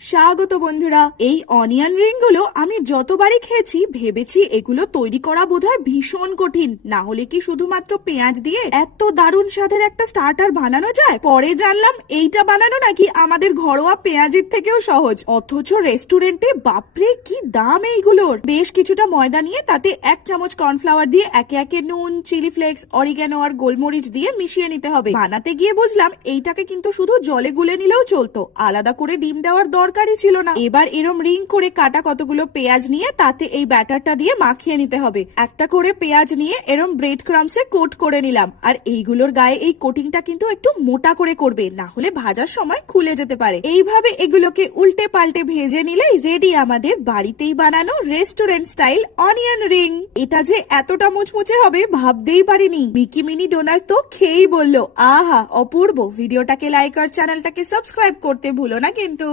স্বাগত বন্ধুরা। এই অনিয়ন রিং গুলো আমি যতবারই খেয়েছি ভেবেছি এগুলো তৈরি করা বোধহয় ভীষণ কঠিন, না হলে কি শুধুমাত্র পেঁয়াজ দিয়ে এত দারুণ স্বাদের একটা স্টার্টার বানানো যায়। পরে জানলাম এইটা বানানো নাকি আমাদের ঘরোয়া পেঁয়াজের থেকেও সহজ, অথচ রেস্টুরেন্টে বাপরে কি দাম এইগুলোর। বেশ কিছুটা ময়দা নিয়ে তাতে 1 চামচ কর্নফ্লাওয়ার দিয়ে একে একে নুন, চিলি ফ্লেক্স, অরিগ্যানো আর গোলমরিচ দিয়ে মিশিয়ে নিতে হবে। বানাতে গিয়ে বুঝলাম এইটাকে কিন্তু শুধু জলে গুলে নিলেও চলতো, আলাদা করে ডিম দেওয়ার দরকারই ছিল না। এবার এরম রিং করে কাটা কতগুলো পেঁয়াজ নিয়ে তাতে এই ব্যাটারটা দিয়ে মাখিয়ে নিতে হবে। একটা করে পেঁয়াজ নিয়ে এরম ব্রেড ক্রামসে কোট করে নিলাম, আর এইগুলোর গায়ে এই কোটিংটা কিন্তু একটু মোটা করে করবে, না হলে ভাজার সময় খুলে যেতে পারে। এইভাবে এগুলোকে উল্টে পাল্টে ভেজে নিলেই রেডি আমাদের বাড়িতেই বানানো রেস্টুরেন্ট স্টাইল অনিয়ন রিং। এটা যে এতটা মুচমুচে হবে ভাবতেই পারিনি। মিকি মিনি ডোনাল্ড তো খেয়েই বললো আহা অপূর্ব। ভিডিওটাকে লাইক আর চ্যানেলটাকে সাবস্ক্রাইব করতে ভুলো না কিন্তু।